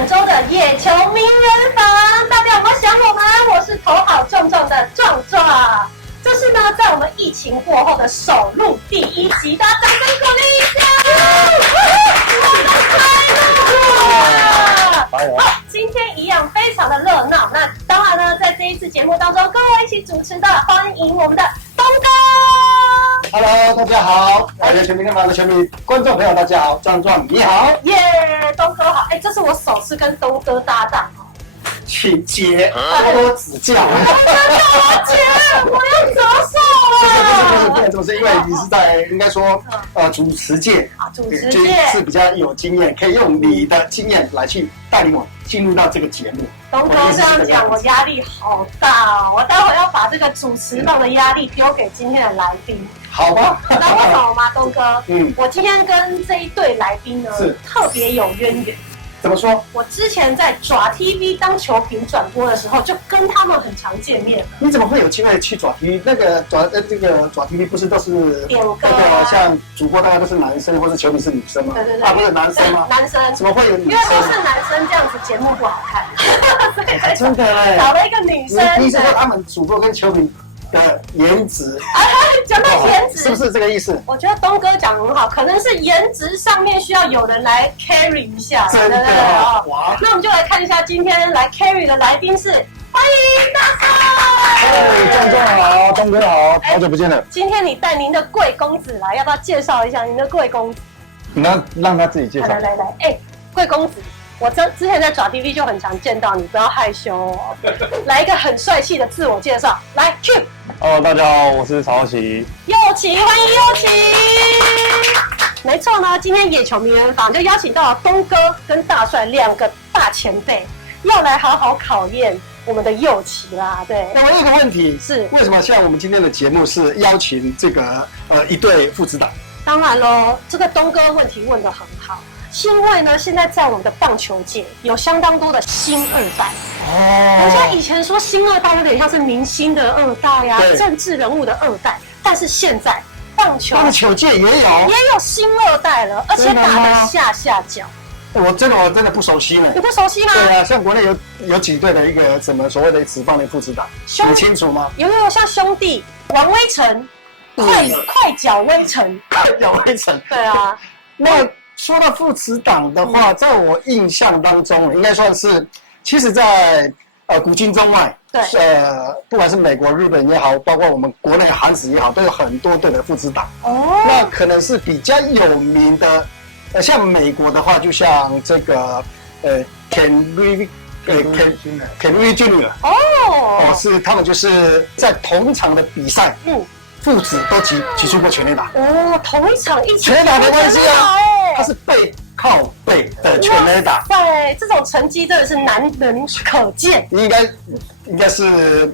本周的野球名人房，大家有没有想我们？我是头好壮壮的壮壮。这是呢，在我们疫情过后的首录第1集，大家掌声鼓励一下！我们开录了！好，今天一样非常的热闹。那当然呢，在这一次节目当中，跟我一起主持的，欢迎我们的东哥。Hello， 大家好，野球名人房的球迷观众朋友，大家好，壮壮你好，耶，东哥好。这是我首次跟东哥搭档。请接多多指教。我姐，我要折寿了。不是，因为你是在应该说主持界是比较有经验，可以用你的经验来去带领我进入到这个节目。东哥这样讲，我压力好大哦。我待会要把这个主持棒的压力丢给今天的来宾。好吧？知道为什么吗，东哥？我今天跟这一对来宾呢，特别有渊源。怎么说？我之前在爪 TV 当球评转播的时候，就跟他们很常见面。你怎么会有机会去爪 TV？那个爪 TV 不是都是点歌像主播大概都是男生，或是球迷是女生吗？对，不是男生吗？男生。怎么会有女生？因为都是男生，这样子节目不好看。真的嘞，找了一个女生。你是说他们主播跟球迷的颜值？讲到颜值，是不是这个意思？我觉得东哥讲很好，可能是颜值上面需要有人来 carry 一下，真的哇！那我们就来看一下今天来 carry 的来宾是，欢迎大帅。壮壮好，东哥好，好久不见了。今天你带您的贵公子来，要不要介绍一下您的贵公子？那让他自己介绍。来，贵公子。我之前在爪 TV 就很常见到你，不要害羞哦。来一个很帅气的自我介绍，来 Q。大家好，我是曹琦。佑琦，欢迎佑琦。没错呢，今天野球名人房就邀请到了东哥跟大帅2个大前辈，要来好好考验我们的佑琦啦。对。那我有一个问题是，为什么像我们今天的节目是邀请这个一对父子档？当然喽，这个东哥问题问得很好。是因为呢，现在在我们的棒球界有相当多的新二代。人家以前说新二代有点像是明星的二代呀，政治人物的二代，但是现在棒球界也有新二代了，而且打得下脚。我真的不熟悉呢。你不熟悉吗？对啊，像国内有几队的一个什么所谓的职棒的父子档，你清楚吗？有像兄弟王威成、快脚威成、对啊，那。说到父子档的话，在我印象当中，应该算是，其实在古今中外，对，不管是美国、日本也好，包括我们国内韩史也好，都有很多队的父子档。那可能是比较有名的，像美国的话，就像这个Ken Griffey Jr. 是他们就是在同一场的比赛，父子都击出过全垒打。同一场一起全垒打没关系啊。他是背靠背的全垒打，对，这种成绩真的是难能可见。应该是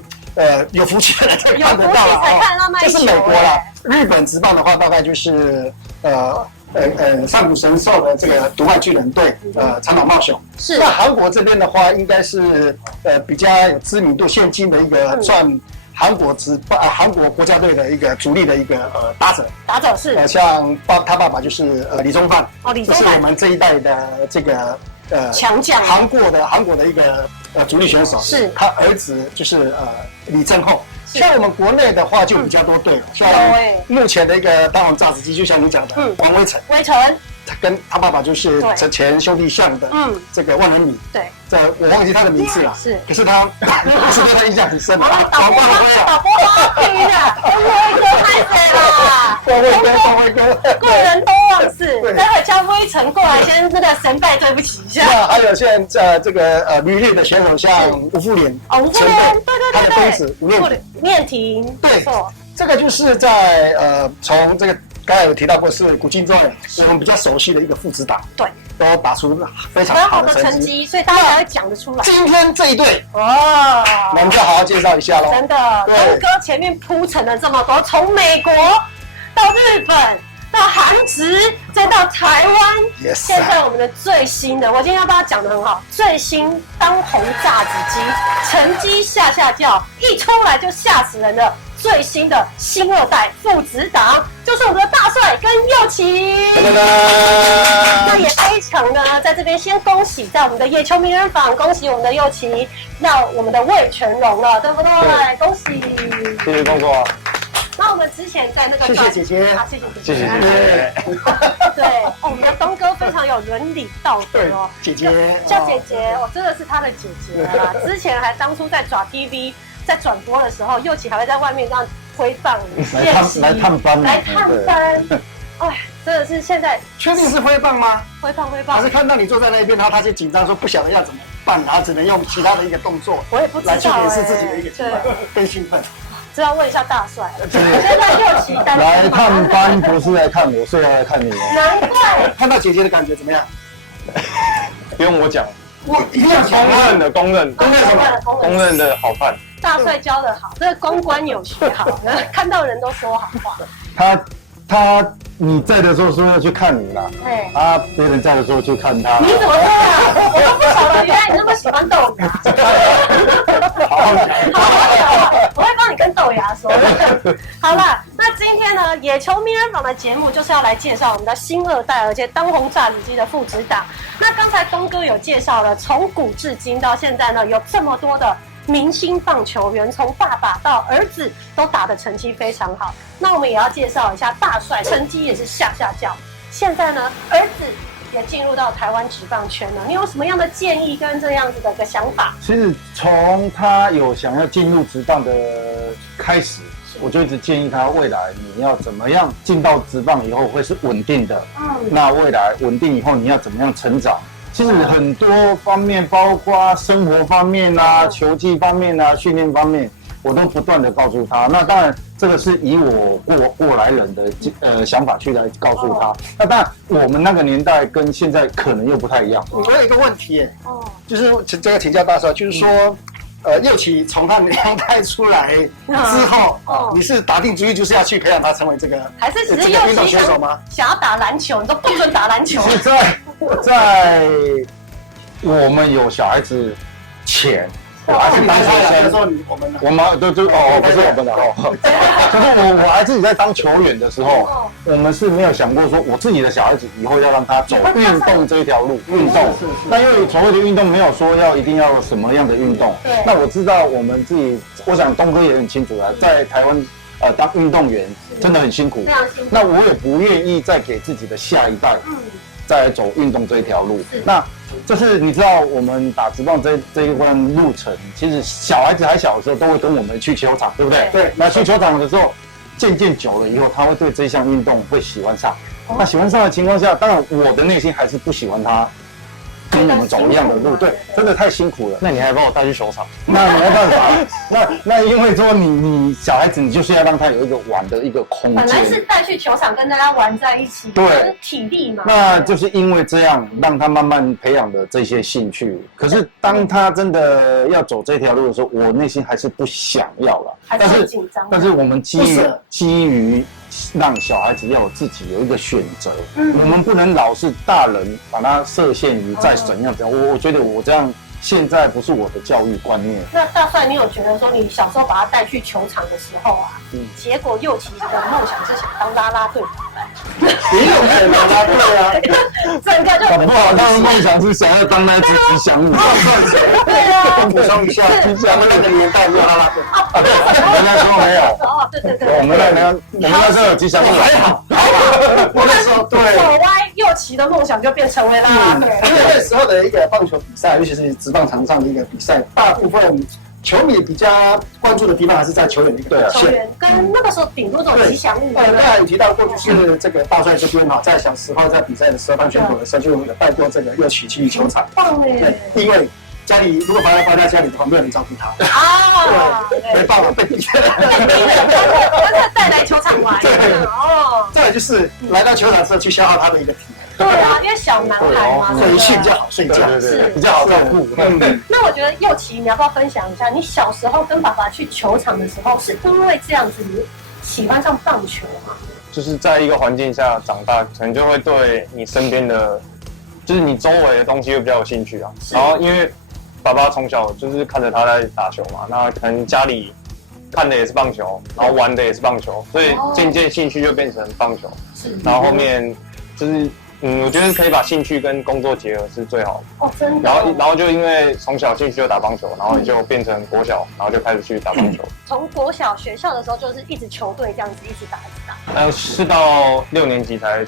有福气的人才看得到了，才看到那一球。这是美国啦，日本职棒的话，大概就是上古神兽的这个独卖巨人队长岛茂雄。是。那韩国这边的话，应该是比较有知名度，现今的一个算。韩国国家队的一个主力的一个打者是像他爸爸就是李宗范，这是我们这一代的这个强将，韩国的一个主力选手，是他儿子就是李正厚。像我们国内的话就比较多队了，像目前的一个当红炸子鸡，就像你讲的王威成，他跟他爸爸就是前兄弟象的这个万人迷，对，我忘记他的名字了，是，可是他是对他印象很深。导播听一下，威哥太谁啦？光辉哥，贵人多忘事，待会叫威成过来先那个神拜对不起一下。那还有像这个旅日的选手，像吴富连，吴富连，对，他的公子吴念婷，对，这个就是在从这个。刚才有提到过是古今中外我们比较熟悉的一个父子档，对，都打出非常好的成绩，所以大家才会讲得出来。今天这一对那我们就好好介绍一下喽。真的，东哥前面铺陈了这么多，从美国到日本到韩职，再到台湾，现在我们的最新的，我今天要帮他讲得很好，最新当红炸子鸡，成绩下叫，一出来就吓死人的。最新的新二代父子档，就是我们的大帅跟跟佑琪。那也非常呢，在这边先恭喜，在我们的野球名人坊，恭喜我们的佑琪到我们的魏全龙了，对不对？对，恭喜！谢谢工作。那我们之前在那个谢谢姐姐，谢谢姐姐，对，我们的东哥非常有伦理道德哦，姐姐叫姐姐，我真的是他的姐姐啦。之前还当初在爪 TV 在转播的时候，佑琪还会在外面这样挥棒练习，来探班，哎，真的是现在确定是挥棒吗？挥棒，还是看到你坐在那边，然后他就紧张说不晓得要怎么办，然后只能用其他的一个动作，我也不知道来去掩饰自己的一个兴奋，更兴奋。这要问一下大帅，现在佑琪来探班不是来看我，是要来看你哦。难怪看到姐姐的感觉怎么样？不用我讲，我一定要讲公认的好看。大帅教的好，这个公关有学好，看到人都说好话。你在的时候说要去看你啦，别人在的时候去看他。你怎么这样？我都不晓得，原来你那么喜欢豆芽。好，我会帮你跟豆芽说。好了，那今天呢，野球名人坊的节目就是要来介绍我们的新二代，而且当红炸子鸡的父子档。那刚才东哥有介绍了，从古至今到现在呢，有这么多的明星棒球员，从爸爸到儿子都打的成绩非常好。那我们也要介绍一下大帅，成绩也是下叫。现在呢，儿子也进入到台湾职棒圈了。你有什么样的建议跟这样子的一个想法？其实从他有想要进入职棒的开始，我就一直建议他未来你要怎么样进到职棒以后会是稳定的。那未来稳定以后你要怎么样成长？其实很多方面，包括生活方面啊、球技方面啊、训练方面，我都不断的告诉他。那当然，这个是以我过来人的想法去来告诉他。那当然，我们那个年代跟现在可能又不太一样。我有一个问题，就是这个请教大帅，就是说，佑琪从他娘胎出来之后，你是打定主意就是要去培养他成为这个，还是只是运动选手吗？想要打篮球，你都不准打篮球。是在我们有小孩子前，我还是当学生。说我们不是我们的就是我还自己在当球员的时候，我们是没有想过说我自己的小孩子以后要让他走运动这一条路，运动。那因为所谓的运动没有说一定要什么样的运动。那我知道我们自己，我想东哥也很清楚啦，在台湾当运动员真的很辛苦。那我也不愿意再给自己的下一代再走运动这一条路。那就是你知道，我们打职棒这一段路程，其实小孩子还小的时候都会跟我们去球场，对不对？对。那去球场的时候，渐久了以后，他会对这项运动会喜欢上。那喜欢上的情况下，当然我的内心还是不喜欢他跟我们走一样的路，对，真的太辛苦了。那你还把我带去球场？那没办法，那因为说你小孩子，你就是要让他有一个玩的一个空间。本来是带去球场跟大家玩在一起，对，体力嘛。那就是因为这样，让他慢慢培养的这些兴趣。可是当他真的要走这条路的时候，我内心还是不想要了。还是很紧张。但是我们基于让小孩子要有自己有一个选择，我们不能老是大人把他设限于在怎样。我觉得我这样现在不是我的教育观念。那大帅，你有觉得说你小时候把他带去球场的时候啊，结果佑琪的梦想是想当啦啦队，也有可能啦啦队啊，整个就搞不好他的梦想是想要当那只吉祥物。对啊，补充一下，咱们那个年代没有啦啦队，人家说没有。哦，对，我们那时候有吉祥物，还好。我那时候对走歪，佑琪的梦想就变成为啦啦队。因为那时候的一个棒球比赛，尤其是职棒场上的一个比赛，大部分球迷比较关注的地方还是在球员的一个表现。球员跟那个时候顶多这种吉祥物。刚才有提到过，就是这个大帅这边在小时候在比赛的时候当选手的时候，就有带过这个佑琪去球场。棒哎！对，因为家里如果把他放在家里的话，没有人照顾他。对，被爸爸被逼的。他带来球场玩。哦。再来就是来到球场之后去消耗他的一个体能。对啊，因为小男孩嘛，回去比较好睡觉，是比较好照顾。那我觉得佑琪，你要不要分享一下，你小时候跟爸爸去球场的时候，是因为这样子你喜欢上棒球吗？就是在一个环境下长大，可能就会对你身边的，就是你周围的东西会比较有兴趣啊。然后因为爸爸从小就是看着他在打球嘛，那可能家里看的也是棒球，然后玩的也是棒球，所以渐渐兴趣就变成棒球。然后后面就是我觉得可以把兴趣跟工作结合是最好的。哦，真的。然后就因为从小兴趣就打棒球，然后就变成国小，然后就开始去打棒球。从国小学校的时候就是一直球队这样子一直打。是到6年级才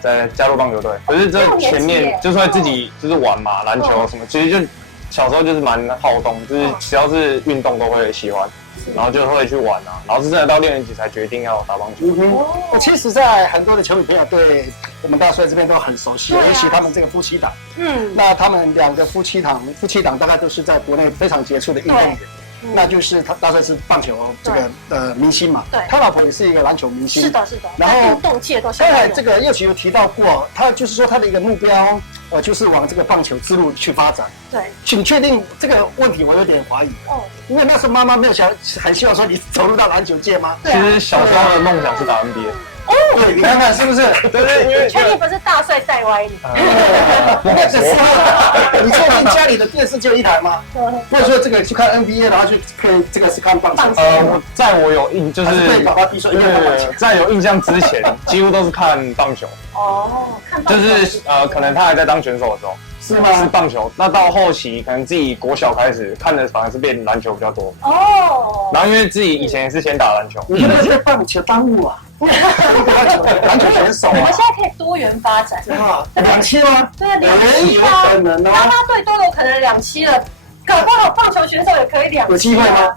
再加入棒球队。可是这前面就算自己就是玩嘛，篮球什么，其实就小时候就是蛮好动，就是只要是运动都会喜欢。然后就会去玩啊，然后是真的到6年级才决定要打棒球。其实，在很多的球迷朋友对我们大帅这边都很熟悉，尤其他们这个夫妻档。那他们2个夫妻档大概都是在国内非常杰出的运动员。那就是他大帅是棒球这个明星嘛，对，他老婆也是一个篮球明星，是的。然后运动界都是。刚才这个佑琪有提到过，他就是说他的一个目标，就是往这个棒球之路去发展。对，请确定这个问题，我有点怀疑哦，因为那时候妈妈没有很希望说你走入到篮球界吗？其实小时候的梦想是打 NBA。哦，对，你看看是不是？对，因为确定不是大帅带歪你。你确定家里的电视就1台吗？或者说这个去看 NBA， 然后去看这个是看棒球？在我有印就是对爸爸逼说一定要看棒球。在有印象之前，几乎都是看棒球。哦，看棒球。就是可能他还在当选手的时候。是吗？是棒球。那到后期可能自己国小开始看的反而是变篮球比较多。哦。然后因为自己以前也是先打篮球。你觉得这棒球耽误啊？篮球选手啊。我们现在可以多元发展。啊，2期吗？对，2期啊。有可能哦。啦啦队都有可能2期了。搞不好棒球选手也可以2期。有机会吗？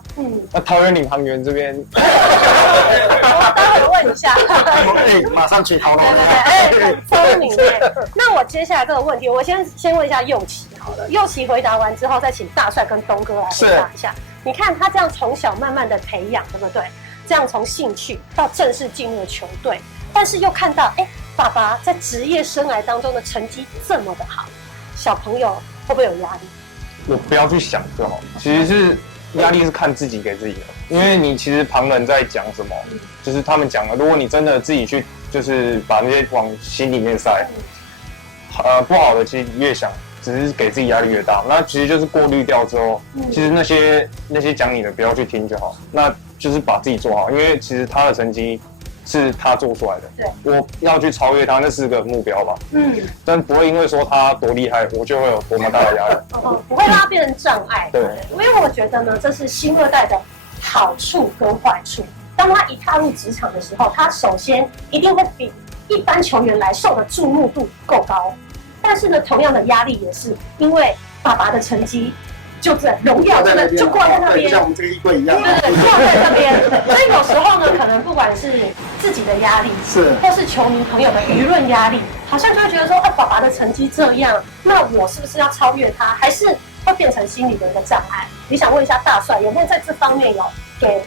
那桃园领航员这边，我待会问一下。马上去讨论。对，聪明耶。那我接下来这个问题，我先问一下佑琪好了。佑琪回答完之后，再请大帅跟东哥来回答一下。你看他这样从小慢慢的培养，对不对？这样从兴趣到正式进入了球队，但是又看到，爸爸在职业生涯当中的成绩这么的好，小朋友会不会有压力？我不要去想就好，其实是压力是看自己给自己的，因为你其实旁人在讲什么，就是他们讲的，如果你真的自己去就是把那些往心里面塞，不好的其实越想，只是给自己压力越大。那其实就是过滤掉之后，其实那些讲你的不要去听就好，那就是把自己做好，因为其实他的成绩是他做出来的，对，我要去超越他，那是个目标吧。但不会因为说他多厉害，我就会有多么大的压力。不会让他变成障碍。对，因为我觉得呢，这是新2代的好处跟坏处。当他一踏入职场的时候，他首先一定会比一般球员来受的注目度够高，但是呢，同样的压力也是因为爸爸的成绩。就在荣耀就挂在那边，像我们这个衣柜一样，对，挂在那边。所以有时候呢，可能不管是自己的压力，或是球迷朋友的舆论压力，好像就会觉得说，爸爸的成绩这样，那我是不是要超越他？还是会变成心理的一个障碍？你想问一下大帅，有没有在这方面有给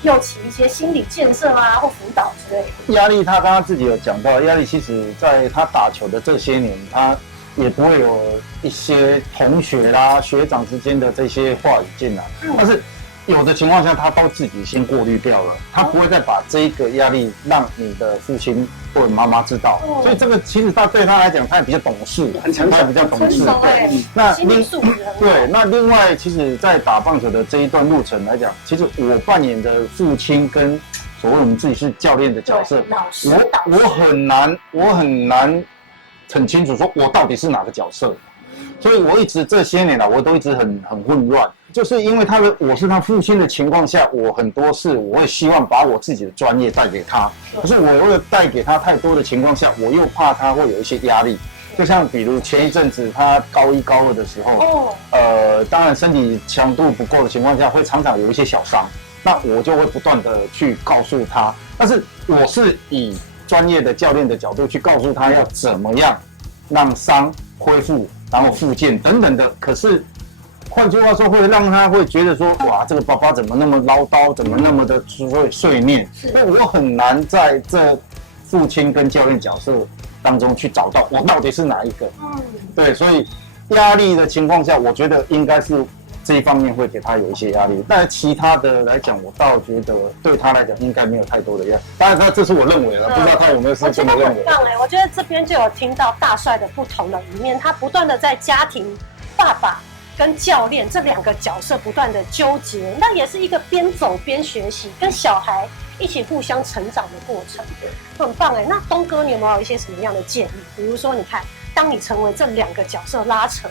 佑琪一些心理建设啊，或辅导之类的？压力，他刚刚自己有讲到，压力其实在他打球的这些年，他也不会有一些同学啦、学长之间的这些话语进来，但是有的情况下，他都自己先过滤掉了，他不会再把这个压力让你的父亲或者妈妈知道，所以这个其实对他来讲，他也比较懂事，很成熟，比较懂事。那心理素质对，那另外，其实，在打棒球的这一段路程来讲，其实我扮演的父亲跟所谓我们自己是教练的角色，我很难很清楚说我到底是哪个角色，所以我一直这些年来我都一直很混乱，就是因为我是他父亲的情况下，我很多事我会希望把我自己的专业带给他，可是我为了带给他太多的情况下，我又怕他会有一些压力，就像比如前一阵子他高1、高2的时候，当然身体强度不够的情况下，会常常有一些小伤，那我就会不断的去告诉他，但是我是以专业的教练的角度去告诉他要怎么样让伤恢复，然后复健等等的。可是换句话说，会让他会觉得说，哇，这个爸爸怎么那么唠叨，怎么那么的碎念？所以我很难在这父亲跟教练角色当中去找到我到底是哪一个。对，所以压力的情况下，我觉得应该是这一方面会给他有一些压力，但其他的来讲，我倒觉得对他来讲应该没有太多的压力。当然，这是我认为的，不知道他有没有是这么认为。我觉得很棒哎，我觉得这边就有听到大帅的不同的一面，他不断的在家庭、爸爸跟教练这2个角色不断的纠结，那也是一个边走边学习，跟小孩一起互相成长的过程，很棒哎。那东哥，你有没有一些什么样的建议？比如说，你看，当你成为这2个角色拉扯，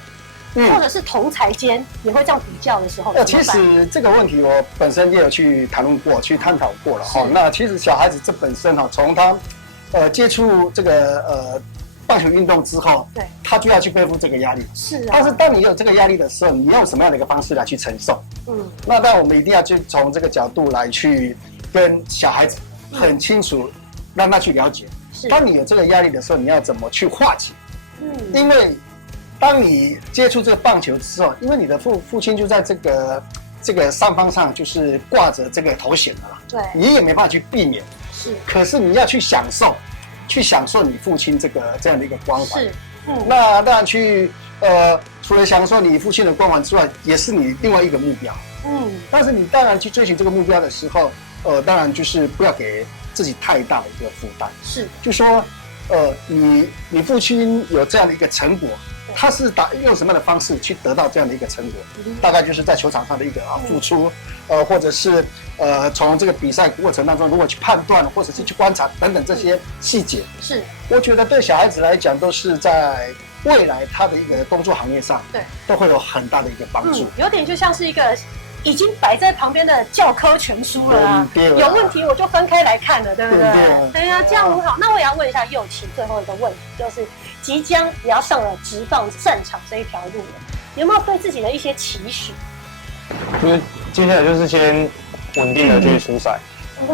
或者是同才间也会这样比较的时候，其实这个问题我本身也有去谈论过、去探讨过了哈。那其实小孩子这本身哈，从他接触这个棒球运动之后，对，他就要去背负这个压力。是啊。但是当你有这个压力的时候，你要用什么样的一个方式来去承受？那当然我们一定要去从这个角度来去跟小孩子很清楚，让他去了解。当你有这个压力的时候，你要怎么去化解？因为当你接触这个棒球之后，因为你的父亲就在这个上方上就是挂着这个头衔的啦，对，你也没办法去避免。是，可是你要去享受你父亲这样的一个光环。是，那当然除了享受你父亲的光环之外，也是你另外一个目标。但是你当然去追寻这个目标的时候，当然就是不要给自己太大的一个负担。是，就说你父亲有这样的一个成果。他是用什么样的方式去得到这样的一个成果？大概就是在球场上的一个付出，或者是从这个比赛过程当中，如果去判断，或者是去观察等等这些细节，是我觉得对小孩子来讲，都是在未来他的一个工作行业上，对，都会有很大的一个帮助。有点就像是一个已经摆在旁边的教科全书了啊，有问题我就分开来看了，对不对？对呀，这样很好。那我也要问一下佑琪最后一个问题，就是即将也要上了职棒战场这一条路了，有没有对自己的一些期许？就是接下来就是先稳定的去出赛，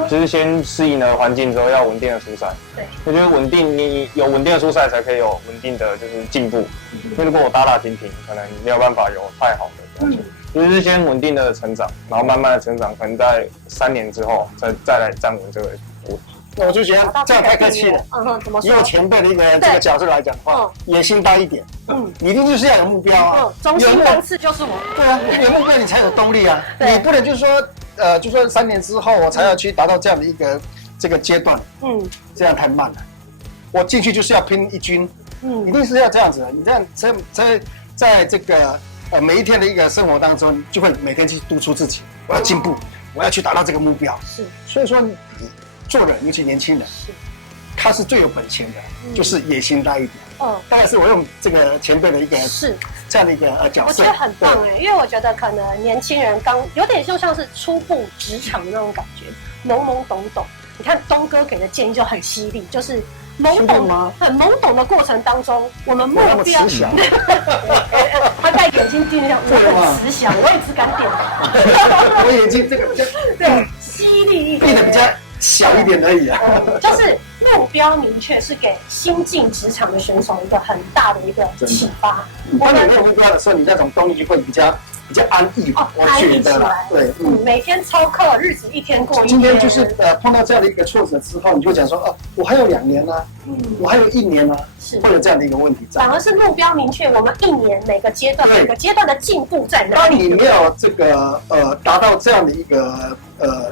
就是先适应了环境之后要稳定的出赛。对，我觉得你有稳定的出赛，才可以有稳定的就是进步。因为如果我打停停，可能没有办法有太好的表现。就是先稳定的成长，然后慢慢的成长，可能在3年之后再来站稳这个舞台。我就觉得这样太客气了。怎么说？以我前辈的这个角色来讲的话，野心大一点。你一定就是要有目标啊。中心攻势就是我。对啊，有目标你才有动力啊。你不能就是说就说3年之后我才要去达到这样的一个这个阶段。这样太慢了。我进去就是要拼一军。一定是要这样子的。你这样在这个每一天的一个生活当中，就会每天去督促自己，我要进步，我要去达到这个目标。是，所以说做人，尤其年轻人，他是最有本钱的，就是野心大一点。大概是我用这个前辈的一个这样的一个角色，我觉得很棒哎，因为我觉得可能年轻人有点就像是初步职场的那种感觉，懵懵懂懂。你看东哥给的建议就很犀利，就是懵懂吗？很懵懂的过程当中，我们目标。他戴眼镜定量，我很慈祥，我也只敢点。我眼睛这个比较对犀利一点，变得比较小一点而已啊。就是目标明确，是给新进职场的选手一个很大的一个启发。当你没有目标的时候，你那种动力就会比较安逸，我觉得啦。对，每天操课，日子一天过一天。今天就是碰到这样的一个挫折之后，你就讲说我还有2年啊，我还有1年啊，会有这样的一个问题在。反而是目标明确，我们1年每个阶段的进步在哪里？当你没有这个达到这样的一个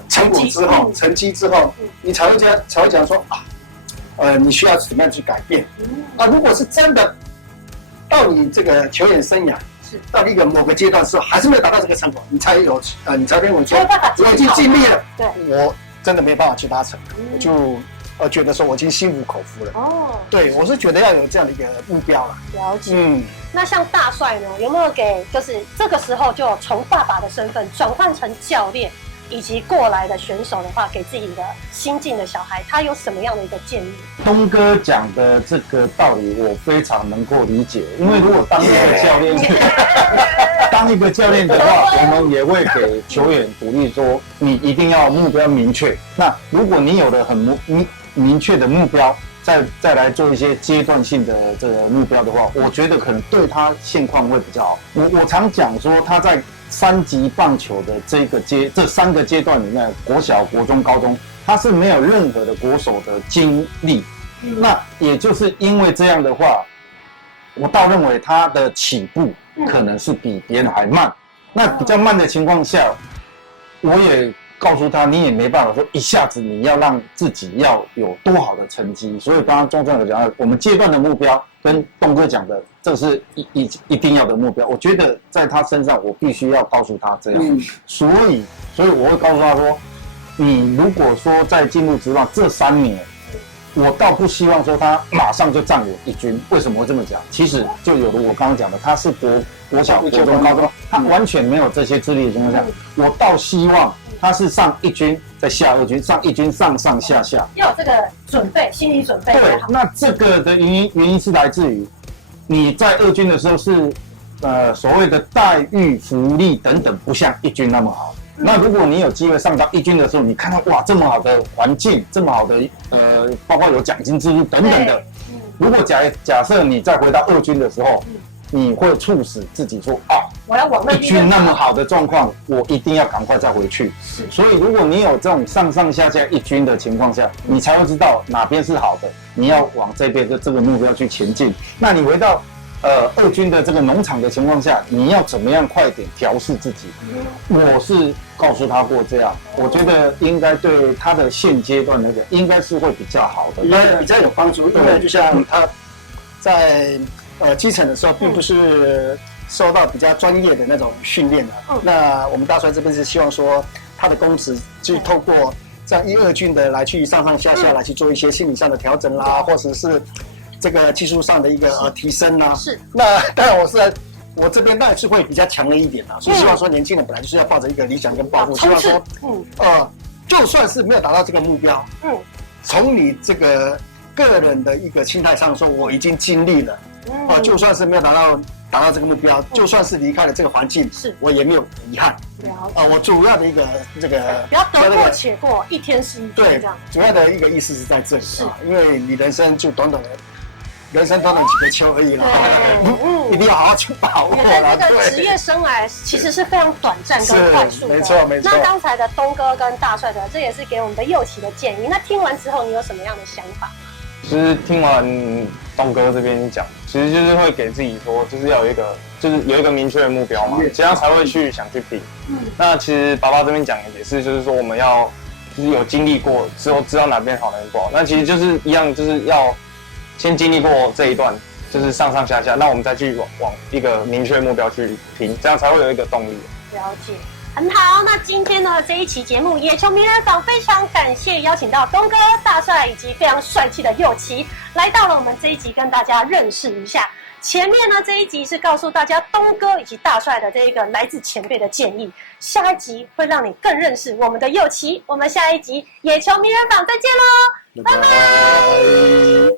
成果之后，成绩之后，你才会讲说你需要怎么样去改变如果是真的到你这个球员生涯。到一个某个阶段的时候，还是没有达到这个成果，你才认为说我已经尽力了，我真的没办法去达成，我就觉得说我已经心服口服了。对，我是觉得要有这样的一个目标了。了解。那像大帅呢，有没有给就是这个时候就从爸爸的身份转换成教练？以及过来的选手的话，给自己的新进的小孩，他有什么样的一个建议？东哥讲的这个道理，我非常能够理解。因为如果当一个教练的话，我们也会给球员鼓励说，你一定要目标明确。那如果你有了很明确的目标，再来做一些阶段性的这个目标的话，我觉得可能对他现况会比较好。我常讲说，他在3级棒球的这3个阶段里面，国小、国中、高中，他是没有任何的国手的经历。那也就是因为这样的话，我倒认为他的起步可能是比别人还慢。那比较慢的情况下，我也告诉他，你也没办法说一下子你要让自己要有多好的成绩。所以刚刚钟总有讲到，我们阶段的目标跟东哥讲的，这是一定要的目标。我觉得在他身上，我必须要告诉他这样。所以我会告诉他说，你如果说在进入职棒这3年，我倒不希望说他马上就站稳一军。为什么会这么讲？其实就有了我刚刚讲的，他是国小、国中、高中，他完全没有这些资历的情况下，我倒希望他是上1军，再下2军，上1军上下，要有这个准备，心理准备。对，那这个的原因是来自于你在2军的时候是所谓的待遇、福利等等，不像1军那么好。那如果你有机会上到1军的时候，你看到哇这么好的环境，这么好的包括有奖金制度等等的，如果假设你再回到2军的时候，你会促使自己说我要往那1军那么好的状况，我一定要赶快再回去。所以如果你有这种上下1军的情况下，你才会知道哪边是好的，你要往这边的这个目标去前进。那你回到2军的这个农场的情况下，你要怎么样快点调试自己？我是告诉他过这样，我觉得应该对他的现阶段来讲，应该是会比较好的，比较有帮助。因为就像他在基层的时候，并不是受到比较专业的那种训练的。那我们大帅这边是希望说，他的公职去透过这样1、2军的来去上下来去做一些心理上的调整啦，或者是这个技术上的一个提升啦。是。那当然我这边当然是会比较强了一点啦，所以希望说年轻人本来就是要抱着一个理想跟抱负，希望说就算是没有达到这个目标，从你这个个人的一个心态上说，我已经尽力了。就算是没有达到这个目标，就算是离开了这个环境，我也没有遗憾。我主要的一个这个不要得过且过，一天是一天这样。主要的一个意思是在这里因为你人生就短短几个秋而已啦，一定要好好去把握啦。这个职业生涯其实是非常短暂跟快速的，没错。那刚才的东哥跟大帅的，这也是给我们的右旗的建议。那听完之后，你有什么样的想法？其实听完东哥这边讲，其实就是会给自己说，就是要有一个明确的目标嘛，这样才会想去比。那其实爸爸这边讲的也是，就是说我们要就是有经历过之后，知道哪边好哪边不好。那其实就是一样，就是要先经历过这一段，就是上下，那我们再去往一个明确目标去拼，这样才会有一个动力。了解。很好，那今天呢这一期节目《野球名人坊》非常感谢邀请到东哥、大帅以及非常帅气的右旗来到了我们这一集，跟大家认识一下。前面呢这一集是告诉大家东哥以及大帅的这一个来自前辈的建议，下一集会让你更认识我们的右旗。我们下一集《野球名人坊》再见喽，拜拜。